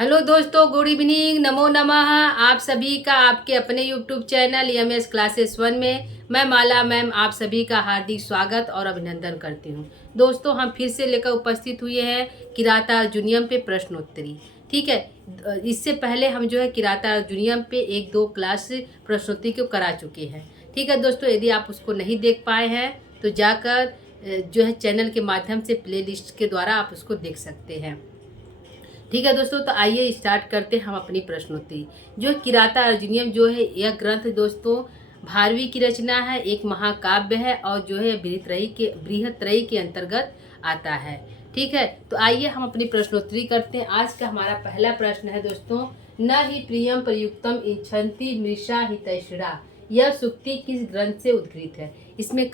Hello दोस्तों, good evening, नमो नमः। आप सभी का आपके अपने यूट्यूब चैनल एमएस क्लासेस 1 में मैं माला मैम आप सभी का हार्दिक स्वागत और अभिनंदन करती हूँ। दोस्तों, हम फिर से लेकर उपस्थित हुए हैं किराता अर्जुनियम पे प्रश्नोत्तरी। ठीक है, इससे पहले हम जो है किराता अर्जुनियम पे 1-2 क्लास प्रश्नोत्तरी को करा चुके हैं। ठीक है दोस्तों, यदि आप उसको नहीं देख पाए हैं तो जाकर जो है चैनल के माध्यम से प्लेलिस्ट के द्वारा आप उसको देख सकते हैं। ठीक है दोस्तों, तो आइए स्टार्ट करते हैं हम अपनी प्रश्नोत्तरी। जो किराता अर्जुनियम जो है यह ग्रंथ दोस्तों भारवी की रचना है, एक महाकाव्य है और जो है बृहत्रयी के अंतर्गत आता है। ठीक है, तो आइए हम अपनी प्रश्नोत्तरी करते हैं। आज का हमारा पहला प्रश्न है दोस्तों, न ही प्रियम प्रयुक्तम इच्छन्ति मृषा हितैषिणा। यह सूक्ति किस ग्रंथ से उद्धृत है? इसमें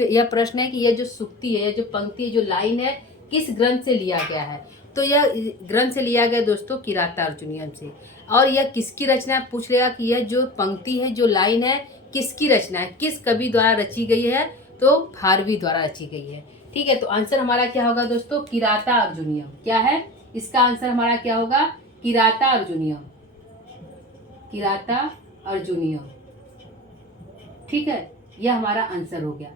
यह प्रश्न है कि यह जो सूक्ति है, जो पंक्ति, जो लाइन है, किस ग्रंथ से लिया गया है? तो यह ग्रंथ से लिया गया दोस्तों किराता अर्जुनियम से। और यह किसकी रचना है? पूछ लेगा कि यह जो पंक्ति है, जो लाइन है, किसकी रचना है, किस कवि द्वारा रची गई है? तो भारवी द्वारा रची गई है। ठीक है, तो आंसर हमारा क्या होगा दोस्तों? किराता अर्जुनियम। क्या है इसका आंसर? हमारा क्या होगा? किराता अर्जुनियम। किराता अर्जुनियम। ठीक है, यह हमारा आंसर हो गया।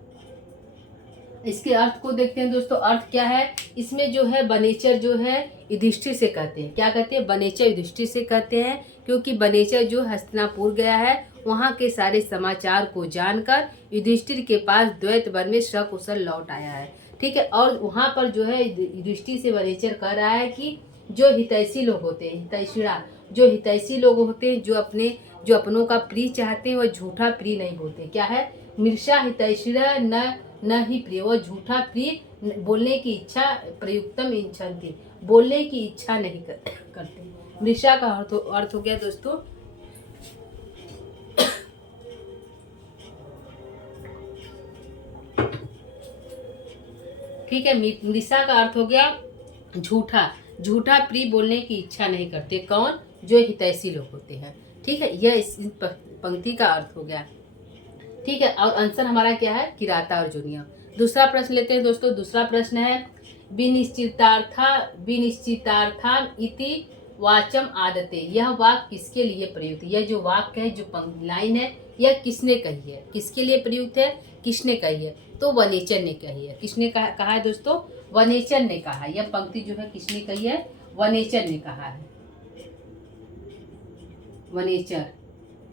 इसके अर्थ को देखते हैं दोस्तों। अर्थ क्या है? इसमें जो है बनेचर जो है युधिष्ठिर से कहते हैं। क्या कहते हैं? बनेचर युधिष्ठिर से कहते हैं, क्योंकि बनेचर जो हस्तिनापुर गया है, वहाँ के सारे समाचार को जानकर युधिष्ठिर के पास द्वैत वन में सकुशल लौट आया है। ठीक है, और वहाँ पर जो है युधिष्ठिर से बनेचर कह रहा है कि जो हितैषी लोग होते हैं, हितैषिणा, जो हितैषी लोग होते हैं, जो अपनों का प्रिय चाहते हैं, वह झूठा प्रिय नहीं बोलते। क्या है? मृषा हितैषिणा न ही प्रिय, वो झूठा प्रिय बोलने की इच्छा, प्रयुक्तम इच्छन्ति, बोलने की इच्छा नहीं करते। मृषा का अर्थ हो गया दोस्तों ठीक है, मृषा का अर्थ हो गया झूठा। झूठा प्रिय बोलने की इच्छा नहीं करते। कौन? जो हितैषी लोग होते हैं। ठीक है, यह इस पंक्ति का अर्थ हो गया। ठीक है, और आंसर हमारा क्या है? किराता अर्जुनियम। दूसरा प्रश्न लेते हैं दोस्तों। दूसरा प्रश्न है विनिश्चितार्थाम इति वाचम आदते। यह वाक्य किसके लिए प्रयुक्त? यह जो वाक्य है, जो लाइन है, यह किसने कही है? किसके लिए प्रयुक्त है? किसने कही है? तो वनेचर ने कही है। किसने कहा है दोस्तों? वनेचर ने कहा है। यह पंक्ति जो है किसने कही है? वनेचर ने कहा है। वनेचर।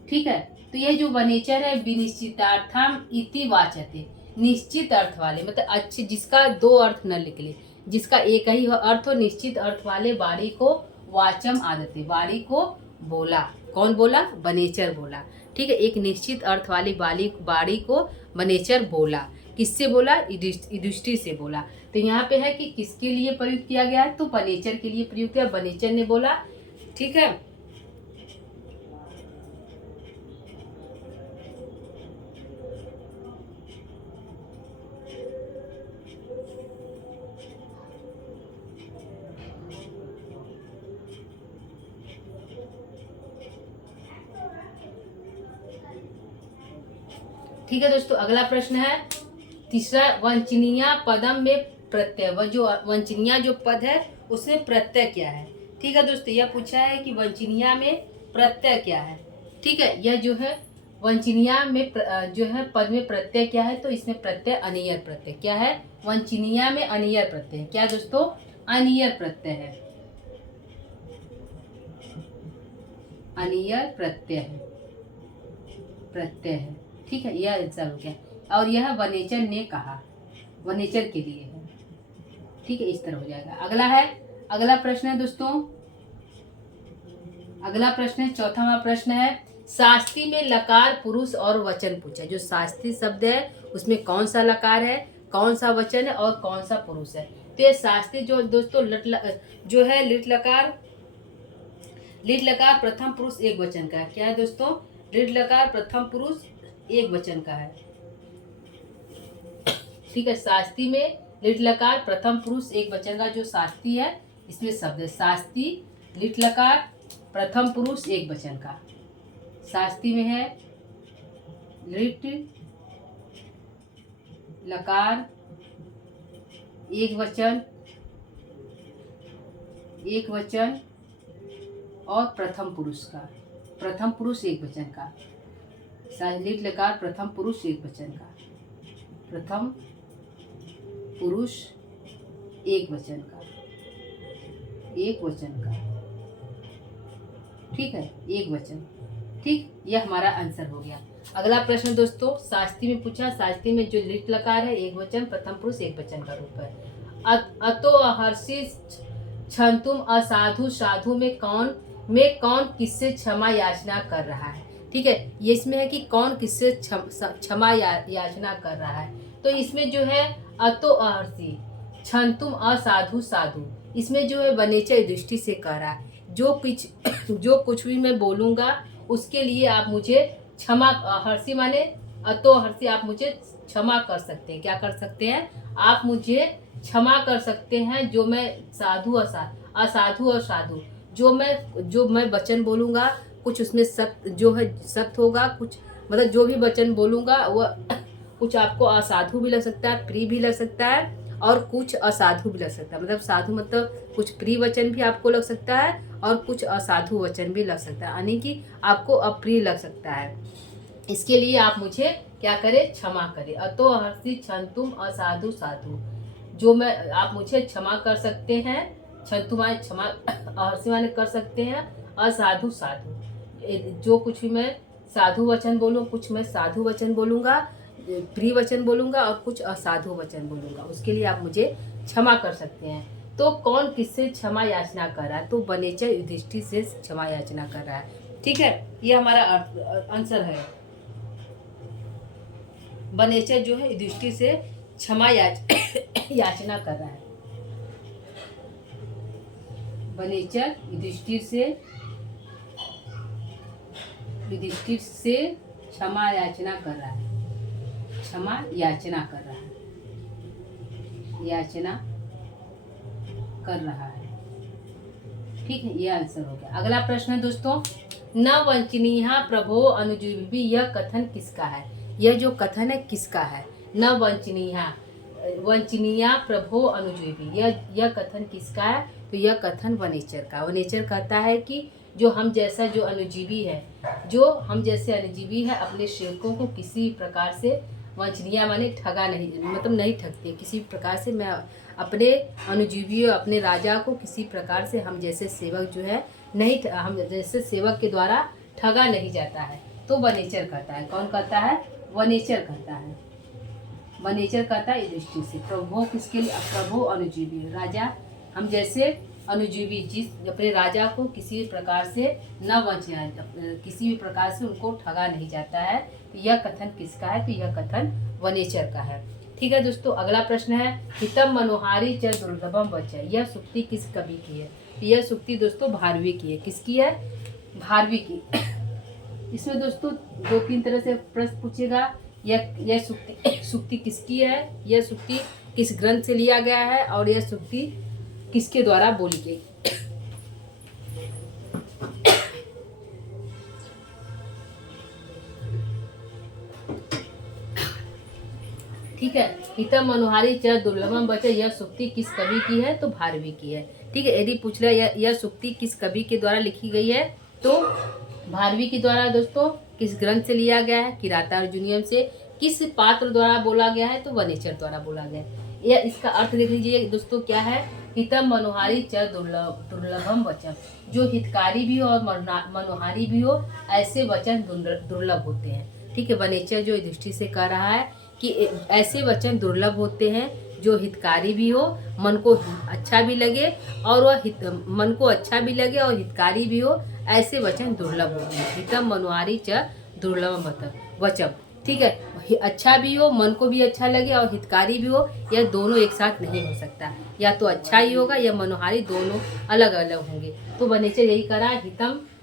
ठीक है, तो यह जो वनेचर है विनिश्चितार्थम इति वाचते, निश्चित अर्थ वाले, मतलब अच्छे, जिसका दो अर्थ न निकले, जिसका एक ही अर्थ हो, निश्चित अर्थ वाले वाणी को वाचम आदते, वाणी को बोला। कौन बोला? वनेचर बोला। ठीक है, एक निश्चित अर्थ वाली वाणी को वनेचर बोला। किससे बोला? युधिष्ठिर से बोला। तो यहाँ पे है कि किसके लिए प्रयुक्त किया गया है? तो वनेचर के लिए प्रयुक्त किया, वनेचर ने बोला। ठीक है, ठीक है दोस्तों, अगला प्रश्न है तीसरा, वंचनीय पदम में प्रत्यय। वह जो वंचनीय जो पद है उसमें प्रत्यय क्या है? ठीक है दोस्तों, यह पूछा है कि वंचनीय में प्रत्यय क्या है। ठीक है, यह जो है वंचनीय में जो है पद में प्रत्यय क्या है? तो इसमें प्रत्यय अनियर प्रत्यय। क्या है? वंचनीय में अनियर प्रत्यय। क्या दोस्तों? अनियर प्रत्यय है। अनियर प्रत्यय है। प्रत्यय है। ठीक है, यह आंसर हो गया। और यह वनेचर ने कहा, वनेचर के लिए है। ठीक है, इस तरह हो जाएगा। अगला प्रश्न है दोस्तों, अगला प्रश्न है, चौथा प्रश्न है, शास्त्री में लकार पुरुष और वचन पूछा। जो शास्त्री शब्द है उसमें कौन सा लकार है, कौन सा वचन है और कौन सा पुरुष है? तो ये शास्त्री जो दोस्तों जो है लिट लकार प्रथम पुरुष एक वचन का है। क्या है दोस्तों? लिट लकार प्रथम पुरुष एक वचन का है। ठीक है, शास्त्री में लिट लकार प्रथम पुरुष एक वचन का जो शास्त्री है, इसमें शब्द है शास्त्री, लिट लकार प्रथम पुरुष एक वचन का। शास्त्री में है लिट लकार एक वचन और प्रथम पुरुष का, प्रथम पुरुष एक वचन का, लिट लकार प्रथम पुरुष एक वचन का, प्रथम पुरुष एक वचन का, एक वचन का, ठीक है, एक वचन। ठीक, यह हमारा आंसर हो गया। अगला प्रश्न दोस्तों शास्त्री में पूछा, शास्त्री में जो लिट लकार है एक वचन, प्रथम पुरुष एक वचन का रूप है। अतो अहर्षि क्षंतुम असाधु साधु में कौन किससे क्षमा याचना कर रहा है। ठीक है, ये इसमें है कि कौन किससे क्षमा याचना कर रहा है। तो इसमें जो है अतो अहर्षि क्षंतुम असाधु साधु, इसमें जो है वनेचर दृष्टि से कह रहा है जो कुछ भी मैं बोलूँगा उसके लिए आप मुझे क्षमा, हर्षि माने अतो हर्षि, आप मुझे क्षमा कर सकते हैं। क्या कर सकते हैं? आप मुझे क्षमा कर सकते हैं जो मैं असाधु और साधु, जो मैं वचन बोलूँगा कुछ उसमें सत्य जो है सत्य होगा, कुछ मतलब जो भी वचन बोलूँगा वह कुछ आपको असाधु भी लग सकता है, प्रिय भी लग सकता है, और कुछ असाधु भी लग सकता है। मतलब साधु मतलब कुछ प्रिय वचन भी आपको लग सकता है और कुछ असाधु वचन भी लग सकता है, यानी कि आपको अप्रिय लग सकता है। इसके लिए आप मुझे क्या करें? क्षमा करें। अतो हर्षि क्षंतुम असाधु साधु, जो मैं आप मुझे क्षमा कर सकते हैं, क्षंतु माने क्षमा, हर्षि माने कर सकते हैं, असाधु साधु, जो कुछ भी मैं साधु वचन बोलूँ, कुछ मैं साधु वचन बोलूँगा, प्रिय वचन बोलूँगा और कुछ असाधु वचन बोलूँगा, उसके लिए आप मुझे क्षमा कर सकते हैं। तो कौन किससे क्षमा याचना कर रहा है? तो वनेचर युधिष्ठिर से क्षमा याचना कर रहा है। ठीक है, ये हमारा आंसर है। वनेचर जो है युधिष्ठिर से क्षमा याचना कर रहा है। वनेचर युधिष्ठिर से क्षमा याचना कर रहा है, क्षमा याचना कर रहा है, याचना कर रहा है। ठीक है, ये आंसर हो गया। अगला प्रश्न है दोस्तों, न वंचनीय प्रभो अनुजीवी, यह कथन किसका है? यह जो कथन है किसका है? न वंचनीय प्रभो अनुजीवी, यह कथन किसका है? तो यह कथन वनेचर का। वनेचर कहता है कि जो हम जैसा जो अनुजीवी है, जो हम जैसे अनुजीवी है अपने सेवकों को किसी प्रकार से वंचनीय माने ठगा नहीं, मतलब नहीं ठगते किसी प्रकार से। मैं अपने अनुजीवियों, अपने राजा को किसी प्रकार से हम जैसे सेवक जो है नहीं, हम जैसे सेवक के द्वारा ठगा नहीं जाता है। तो वनेचर कहता है। कौन कहता है? वनेचर कहता है। वनेचर कहता है युधिष्ठिर से। प्रभो किसके लिए? प्रभो अनुजीवी, राजा हम जैसे अनुजीवी, जिस अपने राजा को किसी प्रकार से न वंचना, किसी भी प्रकार से उनको ठगा नहीं जाता है। तो यह कथन किसका है? तो यह कथन वनेचर का है। ठीक है दोस्तों, अगला प्रश्न है, हितम मनोहारी च दुर्लभम वचः, यह सूक्ति किस कवि की है? यह सूक्ति दोस्तों भारवी की है। किसकी है? भारवी की। इसमें दोस्तों 2-3 तरह से प्रश्न पूछेगा। यह सूक्ति किसकी है? यह सूक्ति किस ग्रंथ से लिया गया है? और यह सूक्ति किसके द्वारा बोली गई? ठीक है, हितम मनोहारी च दुर्लभम वचः, यह सूक्ति किस कवि की है? तो भारवी की है। ठीक है, यदि पूछ रहा यह सूक्ति किस कवि के द्वारा लिखी गई है? तो भारवी के द्वारा। दोस्तों किस ग्रंथ से लिया गया है? किरातार्जुनीयम से। किस पात्र द्वारा बोला गया है? तो वनेचर द्वारा बोला गया है। यह इसका अर्थ देख लीजिए दोस्तों, क्या है? हितम मनोहारी च दुर्लभम वचन, जो हितकारी भी हो और मनोहारी भी हो, ऐसे वचन दुर्लभ होते हैं। ठीक है, वनेचर जो युधिष्ठिर से कह रहा है कि ऐसे वचन दुर्लभ होते हैं जो हितकारी भी हो, मन को अच्छा भी लगे, और वह मन को अच्छा भी लगे और हितकारी भी हो, ऐसे वचन दुर्लभ होते हैं। हितम मनोहारी च दुर्लभम वचन। ठीक है, अच्छा भी हो, मन को भी अच्छा लगे और हितकारी भी हो, यह दोनों एक साथ नहीं हो सकता। या तो अच्छा ही होगा या मनोहारी, दोनों अलग अलग होंगे। तो वनेचर यही करा,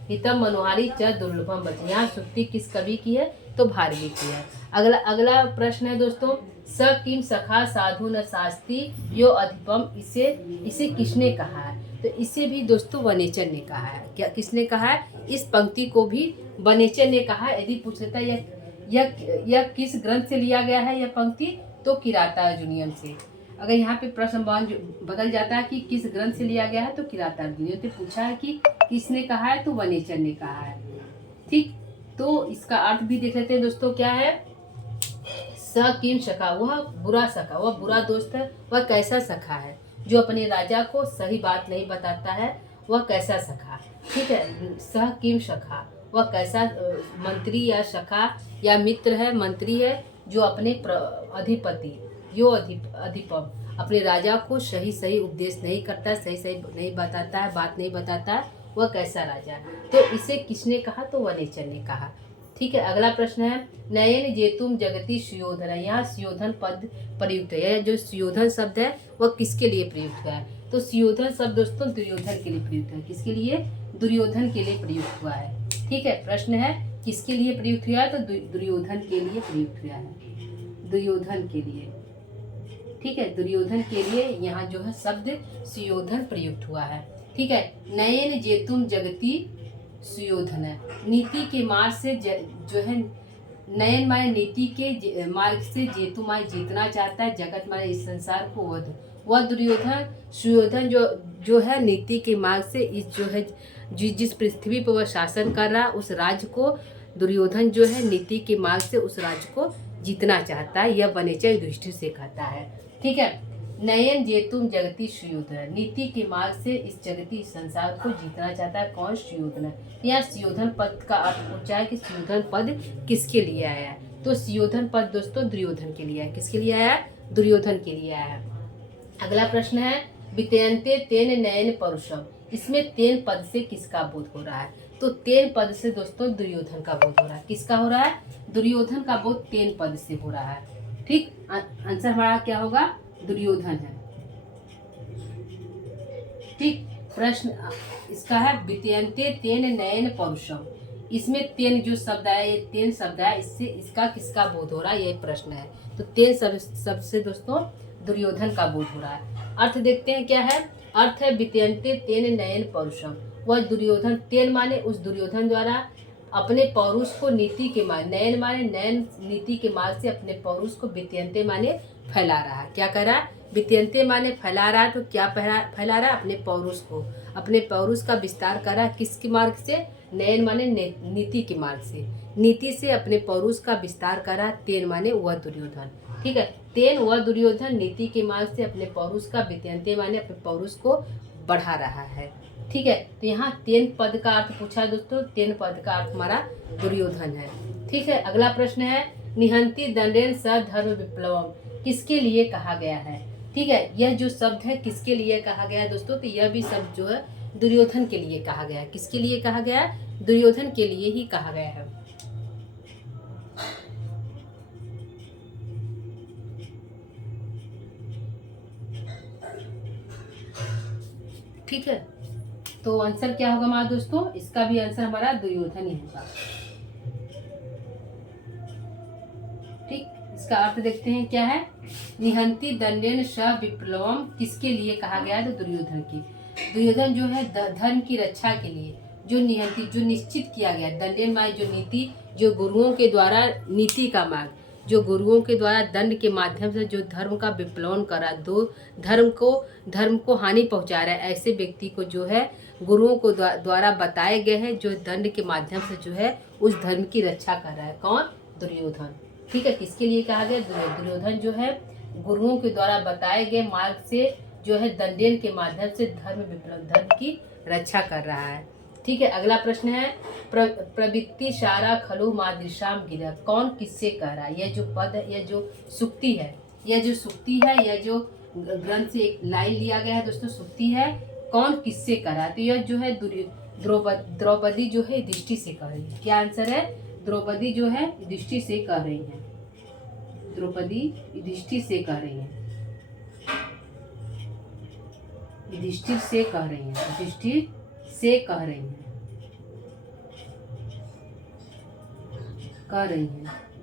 हितम मनोहारी च दुर्लभम वचन। यहाँ सूक्ति किस कवि की है? तो भारवी की है। अगला प्रश्न है दोस्तों, स किम सखा साधु न शास्ति यो अधिपम, इसे किसने कहा है? तो इसे भी दोस्तों वनेचर ने कहा है। क्या किसने कहा है? इस पंक्ति को भी वनेचर ने कहा है। यदि पूछ लेता है यह किस ग्रंथ से लिया गया है यह पंक्ति? तो किरातार्जुनीयम से। अगर यहाँ पे प्रश्न बदल जाता है कि किस ग्रंथ से लिया गया है तो किरातार्जुनीय, तो पूछा है कि किसने कहा है तो वनेचर ने कहा है। ठीक, तो इसका अर्थ भी देख लेते हैं दोस्तों, क्या है। स किम सखा, वह बुरा सखा, वह बुरा दोस्त है। वह कैसा सखा है, जो अपने राजा को सही बात नहीं बताता है, वह कैसा सखा। ठीक है, स किम सखा, वह कैसा मंत्री या सखा या मित्र है, मंत्री है, जो अपने अधिपति अधिपम अपने राजा को सही सही उपदेश नहीं करता, सही सही नहीं बताता है, बात नहीं बताता है, वह कैसा राजा है। तो इसे किसने कहा तो वनेचर ने कहा। ठीक है, अगला प्रश्न है नयन जेतुम जगति सुयोधन है। यहाँ सुयोधन पद प्रयुक्त है। जो सुयोधन शब्द है वह किसके लिए प्रयुक्त हुआ है तो सुयोधन शब्द दोस्तों दुर्योधन के लिए प्रयुक्त है। किसके लिए, दुर्योधन के लिए प्रयुक्त हुआ है। ठीक है, प्रश्न है किसके लिए प्रयुक्त हुआ है तो दुर्योधन के लिए प्रयुक्त हुआ है, दुर्योधन के लिए। ठीक है, दुर्योधन के लिए यहाँ जो है शब्द सुयोधन प्रयुक्त हुआ है। ठीक है, नयन जेतुम जगति सुयोधन है। नीति के मार्ग से जो है, नयन माने नीति के मार्ग से जेतु माने जीतना चाहता है, जगत माने इस संसार को वह दुर्योधन। सुयोधन जो है नीति के मार्ग से इस जो है जिस पृथ्वी पर वह शासन कर रहा उस राज्य को दुर्योधन जो है नीति के मार्ग से उस राज्य को जीतना चाहता है। यह वनेचर युधिष्ठिर से कहता है। ठीक है, नयन जेतुम जगती सुयोधन, नीति के मार्ग से इस जगती संसार को जीतना चाहता है। कौन, सुयोधन है। यहाँ सुयोधन पद का अर्थ पूछा है कि सुयोधन पद किसके लिए आया है तो सुयोधन पद दोस्तों दुर्योधन के लिए आया। किसके लिए आया, दुर्योधन के लिए आया। अगला प्रश्न है वितयन्ते तेन नयन परुषम। इसमें तेन पद से किसका बोध हो रहा है तो तेन पद से दोस्तों दुर्योधन का बोध हो रहा है। किसका हो रहा है, दुर्योधन का बोध तेन पद से हो रहा है। ठीक, आंसर हमारा क्या होगा, दुर्योधन है। ठीक, प्रश्न इसका है वितयन्ते तेन नयन परुषम। इसमें तेन जो शब्द है, ये तेन शब्द है, इससे इसका किसका बोध हो रहा है, ये प्रश्न है। तो तेन शब्द से दोस्तों दुर्योधन का बोध हो रहा है। अर्थ देखते हैं क्या है। अर्थ है वितयन्ते तेन नयन परुषम, वह दुर्योधन, तेन माने उस दुर्योधन द्वारा अपने पौरुष को नीति के मार्ग, नयन माने नयन नीति के मार्ग से अपने पौरुष को वितयन्ते माने फैला रहा है। क्या कर रहा है, वितयन्ते माने फैला रहा है। तो क्या फैला रहा है, अपने पौरुष को, अपने पौरुष का विस्तार कर रहा है। किसके मार्ग से, नयन माने नीति के मार्ग से, नीति से अपने पौरुष का विस्तार कर रहा है। तेन माने वह दुर्योधन। ठीक है, तेन वह दुर्योधन नीति के मार्ग से अपने पौरुष का, वितयन्ते माने अपने पौरुष को बढ़ा रहा है। ठीक है, तो यहाँ तेन पद का अर्थ पूछा है दोस्तों, तेन पद का अर्थ हमारा दुर्योधन है। ठीक है, अगला प्रश्न है निहंति दंडेन स धर्म विप्लवम, किसके लिए कहा गया है। ठीक है, यह जो शब्द है किसके लिए कहा गया है दोस्तों तो यह भी शब्द जो है दुर्योधन के लिए कहा गया है। किसके लिए कहा गया है, दुर्योधन के लिए ही कहा गया है। ठीक है, तो आंसर क्या होगा हमारा दोस्तों, इसका भी आंसर हमारा दुर्योधन ही होगा। ठीक, इसका अर्थ देखते हैं क्या है। निहंति दंडेन स विप्लवम, किसके लिए कहा गया है तो दुर्योधन की। दुर्योधन जो है धर्म की रक्षा के लिए जो निहंति, जो निश्चित किया गया, दंडेन माने जो नीति, जो गुरुओं के द्वारा नीति का मार्ग, जो गुरुओं के द्वारा दंड के माध्यम से जो धर्म का विप्लवन करा, दो धर्म को हानि पहुंचा रहा है, ऐसे व्यक्ति को जो है गुरुओं को द्वारा बताए गए हैं, जो दंड के माध्यम से जो है उस धर्म की रक्षा कर रहा है। कौन, दुर्योधन। ठीक है, किसके लिए कहा गया, दुर्योधन जो है गुरुओं के द्वारा बताए गए मार्ग से जो है दंडेन के माध्यम से धर्म की रक्षा कर रहा है। ठीक है, अगला प्रश्न है प्रवृत्ति सारा खलु मादृशाम गिरा, कौन किससे कह रहा है। यह जो पद है, यह जो सुक्ति है, यह जो ग्रंथ से एक लाइन लिया गया है दोस्तों, सुक्ति है, कौन किससे कह रहा है। तो यह जो है द्रौपदी जो है युधिष्ठिर से कह रही है। क्या आंसर है, द्रौपदी जो है युधिष्ठिर से कह रही है। द्रौपदी युधिष्ठिर से कह रही है, युधिष्ठिर से कह रही है, युधिष्ठिर से कह रही है।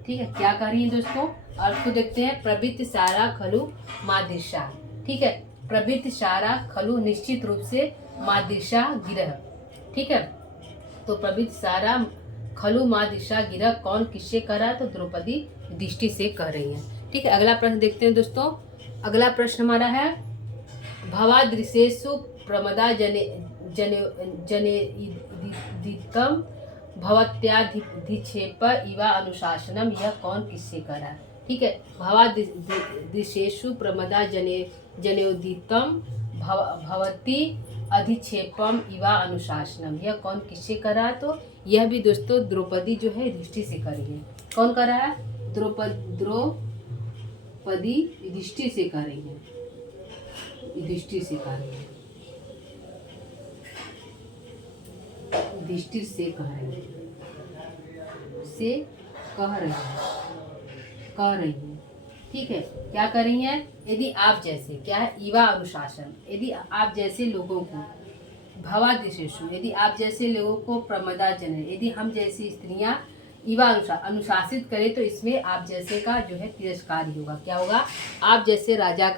ठीक है, क्या कह रही है दोस्तों, अर्थ को देखते हैं। प्रवृत्ति सारा खलु मादृशा। ठीक है, प्रवृत्ति सारा खलु निश्चित रूप से मादृशा गिरह। ठीक है, तो प्रवृत्ति सारा खलु मादृशा गिरह कौन किससे कह रहा है तो द्रौपदी युधिष्ठिर से कह रही है। ठीक है, अगला प्रश्न देखते हैं दोस्तों। अगला प्रश्न हमारा है भवादृशेषु प्रमदा जने जने जनेदितम भवत्याधिक्षेप इवा अनुशासनम, यह कौन किससे करा। ठीक है, भवादृशेषु प्रमदा जनेदितम भवती अधिक्षेपम इवा अनुशासनम, यह कौन किससे करा। तो यह भी दोस्तों द्रौपदी जो है युधिष्ठिर से करी है। कौन कर रहा है, द्रौपदी युधिष्ठिर से कर रही है, युधिष्ठिर से कर रही है, युधिष्ठिर से कह रही है, से कह रही है, कह रही है। ठीक है, क्या कर रही है, यदि आप जैसे, क्या है, ईवा अनुशासन, यदि आप जैसे लोगों को, भवादृशेषु, यदि आप जैसे लोगों को, प्रमदा जन, यदि हम जैसी स्त्रियां ईवा अनुशासित करें, तो इसमें आप जैसे का जो है तिरस्कार ही होगा। क्या होगा, आप जैसे राजा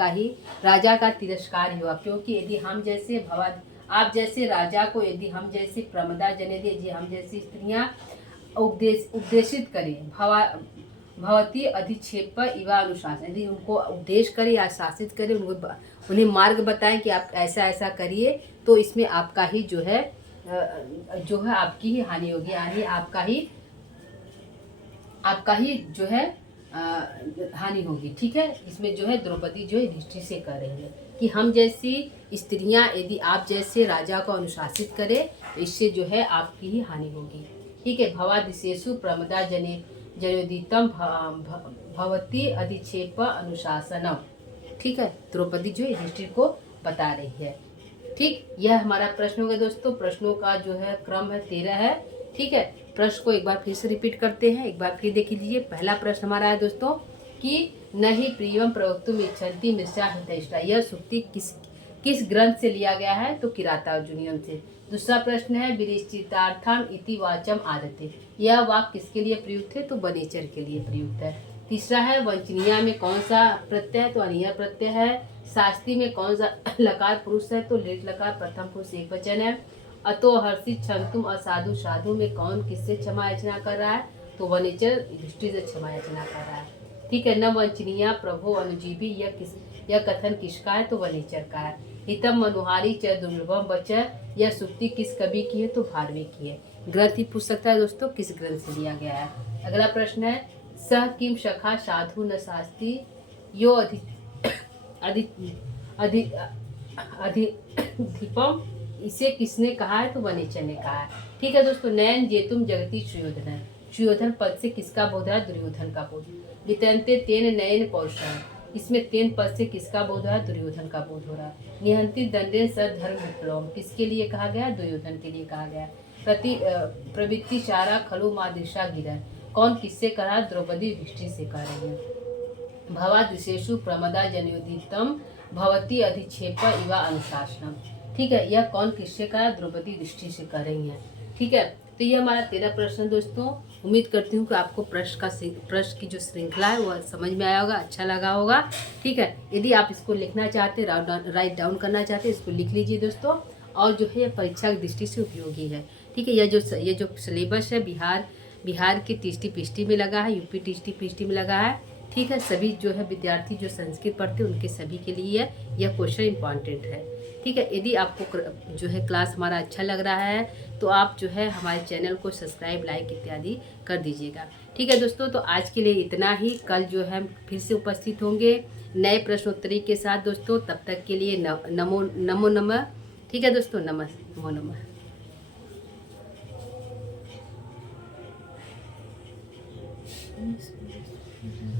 का तिरस्कार ही होगा। क्योंकि यदि हम जैसे आप जैसे राजा को, यदि हम जैसी प्रमदा जन, यदि हम जैसी स्त्रियां उपदेशित करें, भवती अधिक्षेप इवा अनुशासन, यदि उनको उपदेश करें या शासित करें, उन्हें मार्ग बताएं कि आप ऐसा ऐसा करिए, तो इसमें आपका ही जो है आपकी ही हानि होगी, यानी आपका ही जो है हानि होगी। ठीक है, इसमें जो है द्रौपदी जो है युधिष्ठिर से कर रही है कि हम जैसी स्त्रियां यदि आप जैसे राजा को अनुशासित करें, तो इससे जो है आपकी ही हानि होगी। ठीक है, भवादृशेषु प्रमदा जनोदितम भवती अधिक्षेप अनुशासनम। ठीक है, द्रौपदी जो युधिष्ठिर को बता रही है। ठीक, यह हमारा प्रश्न हो गया दोस्तों। प्रश्नों का जो है क्रम है 13 है। ठीक है, प्रश्न को एक बार फिर से रिपीट करते हैं, एक बार फिर देख लीजिए। पहला प्रश्न हमारा है दोस्तों कि नहीं प्रियम प्रवक्तुम इच्छन्ति मृषा हितैषा, यह सूक्ति किस ग्रंथ से लिया गया है, तो किरातार्जुनीयम से। दूसरा प्रश्न है विरिष्टितार्थम इति वाचम आदते, यह वाक्य किसके लिए प्रयुक्त है, तो वनेचर के लिए प्रयुक्त है। तीसरा है वंचनीया में कौन सा प्रत्यय है, तो अनिया प्रत्यय है। शास्त्री में कौन सा लकार पुरुष है, तो लिट लकार प्रथम पुरुष एक वचन है। अतो हर्षित छंतुम असाधु साधु में कौन किससे क्षमा याचना कर रहा है, तो वनेचर युधिष्ठिर से क्षमा याचना कर रहा है। ठीक है, न वंचनीया प्रभो अनुजीवी, यह कथन किसका है, तो वनेचर का है। हितम मनुहारी च दुर्लभम बच, यह सुक्ति किस कवि की है, तो भारवी की है। ग्रंथ ही पूछ सकता है दोस्तों किस ग्रंथ से लिया गया है। अगला प्रश्न है सह किम शखा साधु न शास्त्री यो अधिपम, इसे किसने कहा है, तो वनेचर ने कहा है। ठीक है दोस्तों, नयन जेतुम जगती सुयोधन, सुयोधन पद से किसका बोध है, दुर्योधन का बोध। वितंते तेन नयन पौषण, इसमें तेन पद से किसका बोध है, दुर्योधन का बोध हो रहा है। निहंति दंडे सधर्म विप्लव, किसके लिए कहा गया, दुर्योधन के लिए कहा गया। प्रवृत्ति चारा खलु मादृशा गिरा, कौन किससे कहा, द्रौपदी युधिष्ठिर से कह रही है। भवादृशेषु प्रमदा जनोदितम भवती अधिक्षेप इवा अनुशासनम। ठीक है, यह कौन किससे कहा, द्रौपदी युधिष्ठिर से कह रही है। ठीक है, तो ये हमारा 13 प्रश्न दोस्तों। उम्मीद करती हूँ कि आपको प्रश्न की जो श्रृंखला है वह समझ में आया होगा, अच्छा लगा होगा। ठीक है, यदि आप इसको लिखना चाहते, राइट डाउन करना चाहते, इसको लिख लीजिए दोस्तों। और जो है परीक्षा की दृष्टि से उपयोगी है। ठीक है, ये जो सिलेबस है बिहार के टीष्टी पीष्टी में लगा है, यूपी टीष्टी पीष्टी में लगा है। ठीक है, सभी जो है विद्यार्थी जो संस्कृत पढ़ते हैं उनके सभी के लिए यह क्वेश्चन इम्पॉर्टेंट है। ठीक है, यदि आपको जो है क्लास हमारा अच्छा लग रहा है तो आप जो है हमारे चैनल को सब्सक्राइब, लाइक इत्यादि कर दीजिएगा। ठीक है दोस्तों, तो आज के लिए इतना ही। कल जो है फिर से उपस्थित होंगे नए प्रश्नोत्तरी के साथ दोस्तों। तब तक के लिए नमो नमः। ठीक है दोस्तों, नमो नमः। Yes.